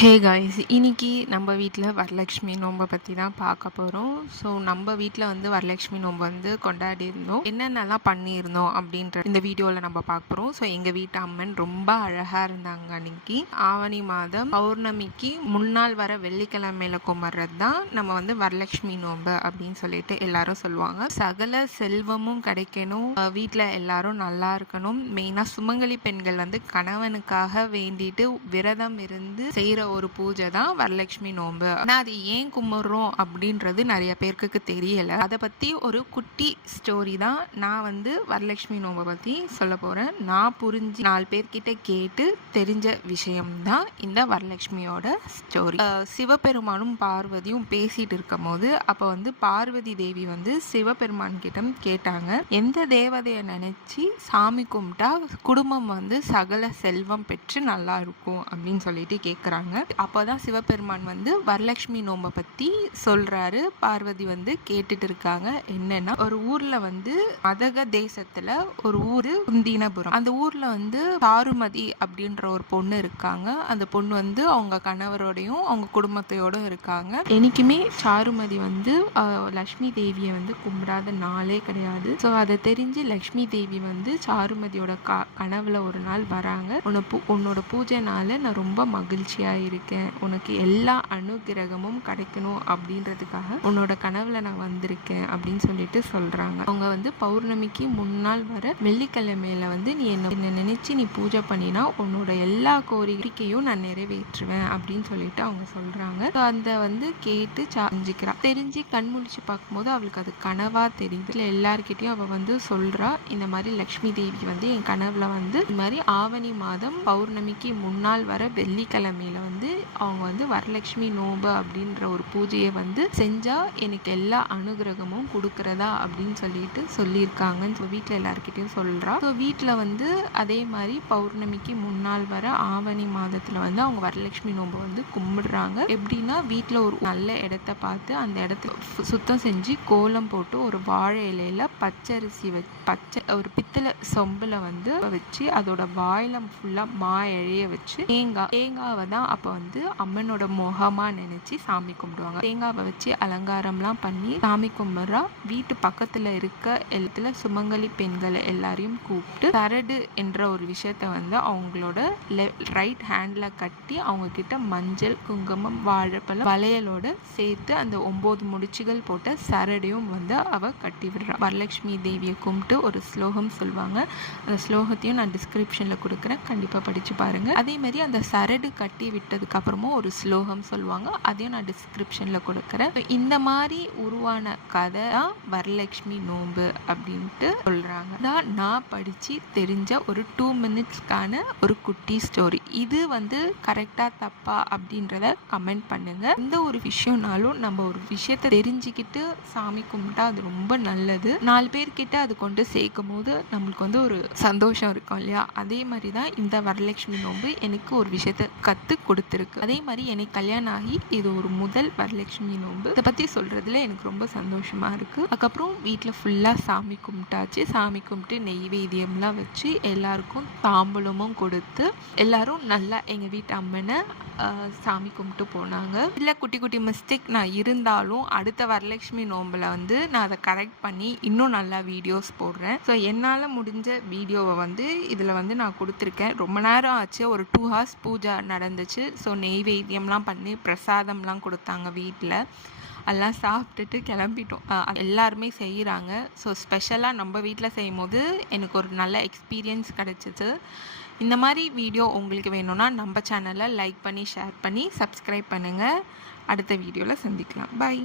Hey guys இன்னைக்கு நம்ம வீட்டில் வரலட்சுமி நோன்பை பற்றி தான் பார்க்க போகிறோம் ஸோ நம்ம வீட்டில் வந்து வரலட்சுமி நோன்பு வந்து கொண்டாடி இருந்தோம் என்னென்னலாம் பண்ணியிருந்தோம் அப்படின்ற இந்த வீடியோவில் நம்ம பார்க்க போகிறோம் ஸோ எங்கள் வீட்டு அம்மன் ரொம்ப அழகாக இருந்தாங்க அன்னைக்கு. ஆவணி மாதம் பௌர்ணமிக்கு முன்னாள் வர வெள்ளிக்கிழமையில கும்பிட்றது தான் நம்ம வந்து வரலட்சுமி நோன்பு அப்படின்னு சொல்லிட்டு எல்லாரும் சொல்லுவாங்க. சகல செல்வமும் கிடைக்கணும். வீட்டில் எல்லாரும் நல்லா இருக்கணும். மெயினாக சுமங்கலி பெண்கள் வந்து கணவனுக்காக வேண்டிட்டு விரதம் இருந்து செய்கிற ஒரு பூஜை தான் வரலட்சுமி நோன்பு. ஆனால் அது ஏன் கும்பிட்றோம் அப்படின்றது நிறைய பேருக்கு தெரியல. அதை பற்றி ஒரு குட்டி ஸ்டோரி தான் நான் வந்து வரலட்சுமி நோன்பை பற்றி சொல்ல போகிறேன் நான் புரிஞ்சு நாலு பேர்கிட்ட கேட்டு தெரிஞ்ச விஷயம் தான் இந்த வரலட்சுமியோட ஸ்டோரி சிவபெருமானும் பார்வதியும் பேசிட்டு இருக்கும் போது அப்போ வந்து பார்வதி தேவி வந்து சிவபெருமான் கிட்ட கேட்டாங்க. எந்த தேவதையை நினச்சி சாமி கும்பிட்டா குடும்பம் வந்து சகல செல்வம் பெற்று நல்லா இருக்கும் அப்படின்னு சொல்லிட்டு கேட்குறாங்க சொல்கிறாங்க அப்போ தான் சிவபெருமான் வந்து வரலட்சுமி நோம்பை பற்றி சொல்கிறாரு பார்வதி வந்து கேட்டுட்டு இருக்காங்க. என்னன்னா ஒரு ஊரில் வந்து மதக தேசத்தில் ஒரு ஊர் குந்தினபுரம். அந்த ஊரில் வந்து சாருமதி அப்படின்ற ஒரு பொண்ணு இருக்காங்க. அந்த பொண்ணு வந்து அவங்க கணவரோடையும் அவங்க குடும்பத்தையோடும் இருக்காங்க. என்னைக்குமே சாருமதி வந்து லக்ஷ்மி தேவியை வந்து கும்பிடாத நாளே கிடையாது. ஸோ அதை தெரிஞ்சு லக்ஷ்மி தேவி வந்து சாருமதியோட கனவுல ஒரு நாள் வராங்க. உன்னை உன்னோட பூஜைனால நான் ரொம்ப மகிழ்ச்சியாக இருக்கேன். உனக்கு எல்லா அனுகிரகமும் கிடைக்கணும் அப்படின்றதுக்காக உன்னோட கனவுல நான் வந்திருக்கேன் அப்படின்னு சொல்லிட்டு சொல்றாங்க. அவங்க வந்து பௌர்ணமிக்கு முன்னாள் வர வெள்ளிக்கிழமையில வந்து நீ என்ன என்ன நினைச்சு நீ பூஜை பண்ணினா உன்னோட எல்லா கோரிக்கையும் நான் நிறைவேற்றுவேன் அப்படின்னு சொல்லிட்டு அவங்க சொல்றாங்க. அந்த வந்து கேட்டு சாஞ்சிக்கிறா தெரிஞ்சு கண் முழிச்சு பார்க்கும்போது அவளுக்கு அது கனவா தெரியுது. இல்லை எல்லார்கிட்டையும் அவள் வந்து சொல்றா இந்த மாதிரி லக்ஷ்மி தேவி வந்து என் கனவுல வந்து இந்த மாதிரி ஆவணி மாதம் பௌர்ணமிக்கு முன்னாள் வர வெள்ளிக்கிழமையில வந்து வந்து அவங்க வந்து வரலட்சுமி நோம்பு அப்படின்ற ஒரு பூஜையை வந்து செஞ்சால் எனக்கு எல்லா அனுகிரகமும் கொடுக்குறதா அப்படின்னு சொல்லிட்டு சொல்லியிருக்காங்கன்னு சொல்லி வீட்டில் எல்லாருக்கிட்டையும் சொல்கிறா ஸோ வீட்டில் வந்து அதே மாதிரி பௌர்ணமிக்கு முன்னாள் வர ஆவணி மாதத்தில் வந்து அவங்க வரலட்சுமி நோம்பு வந்து கும்பிடுறாங்க. எப்படின்னா வீட்டில் ஒரு நல்ல இடத்த பார்த்து அந்த இடத்த சுத்தம் செஞ்சு கோலம் போட்டு ஒரு வாழை இலையில பச்சரிசி வ பச்சை ஒரு பித்தளை சொம்பில் வந்து வச்சு அதோட வாயில ஃபுல்லாக மா இழைய வச்சு தேங்காய் தேங்காவை தான் அப்போ வந்து அம்மனோட முகமாக நினச்சி சாமி கும்பிடுவாங்க. தேங்காவை வச்சு அலங்காரம்லாம் பண்ணி சாமி கும்பிட்றா. வீட்டு பக்கத்தில் இருக்க இடத்துல சுமங்கலி பெண்களை எல்லாரையும் கூப்பிட்டு சரடு என்ற ஒரு விஷயத்த வந்து அவங்களோட ரைட் ஹேண்டில் கட்டி அவங்க கிட்ட மஞ்சள் குங்குமம் வாழைப்பழம் வளையலோட சேர்த்து அந்த ஒம்பது முடிச்சுகள் போட்ட சரடையும் வந்து அவ கட்டி விடுறா. வரலட்சுமி தேவியை கும்பிட்டு ஒரு ஸ்லோகம் சொல்லுவாங்க அந்த ஸ்லோகத்தையும் நான் டிஸ்கிரிப்ஷனில் கொடுக்குறேன். கண்டிப்பாக படித்து பாருங்கள் அதே மாதிரி அந்த சரடு கட்டி விட்டு விட்டதுக்கப்புறமும் ஒரு ஸ்லோகம் சொல்லுவாங்க. அதையும் நான் டிஸ்கிரிப்ஷனில் கொடுக்குறேன். இந்த மாதிரி உருவான கதை தான் வரலட்சுமி நோன்பு அப்படின்ட்டு சொல்கிறாங்க தான் நான் படித்து தெரிஞ்ச ஒரு டூ மினிட்ஸ்க்கான ஒரு குட்டி ஸ்டோரி இது வந்து கரெக்டாக தப்பா அப்படின்றத கமெண்ட் பண்ணுங்கள் எந்த ஒரு விஷயம்னாலும் நம்ம ஒரு விஷயத்த தெரிஞ்சுக்கிட்டு சாமி கும்பிட்டா அது ரொம்ப நல்லது. நாலு பேர்கிட்ட அது கொண்டு சேர்க்கும் போது நம்மளுக்கு வந்து ஒரு சந்தோஷம் இருக்கும் இல்லையா? அதே மாதிரி தான் இந்த வரலட்சுமி நோன்பு எனக்கு ஒரு விஷயத்தை கற்று கொடு கொடுத்துருக்கு. அதே மாதிரி எனக்கு கல்யாணம் ஆகி இது ஒரு முதல் வரலட்சுமி நோன்பு. இதை பற்றி சொல்கிறதுல எனக்கு ரொம்ப சந்தோஷமாக இருக்குது அதுக்கப்புறம் வீட்டில் ஃபுல்லாக சாமி கும்பிட்டாச்சு. சாமி கும்பிட்டு நெய்வேத்தியம்லாம் வச்சு எல்லாருக்கும் தாம்பூலமும் கொடுத்து எல்லாரும் நல்லா எங்கள் வீட்டு அம்மனை சாமி கும்பிட்டு போனாங்க. இல்லை குட்டி குட்டி மிஸ்டேக் நான் இருந்தாலும் அடுத்த வரலட்சுமி நோம்பில் வந்து நான் அதை கரெக்ட் பண்ணி இன்னும் நல்லா வீடியோஸ் போடுறேன். ஸோ என்னால் முடிஞ்ச வீடியோவை வந்து இதில் வந்து நான் கொடுத்துருக்கேன். ரொம்ப நேரம் ஆச்சு. ஒரு டூ ஹார்ஸ் பூஜா நடந்துச்சு. ஸோ நெய்வேத்தியம்லாம் பண்ணி பிரசாதம்லாம் கொடுத்தாங்க வீட்டில். எல்லாம் சாப்பிட்டுட்டு கிளம்பிட்டோம். எல்லாருமே செய்கிறாங்க ஸோ ஸ்பெஷலாக நம்ம வீட்டில் செய்யும் போது எனக்கு ஒரு நல்ல எக்ஸ்பீரியன்ஸ் கிடச்சிது. இந்த மாதிரி வீடியோ உங்களுக்கு வேணும்னா நம்ம சேனலை லைக் பண்ணி ஷேர் பண்ணி சப்ஸ்கிரைப் பண்ணுங்கள் அடுத்த வீடியோவில் சந்திக்கலாம். பாய்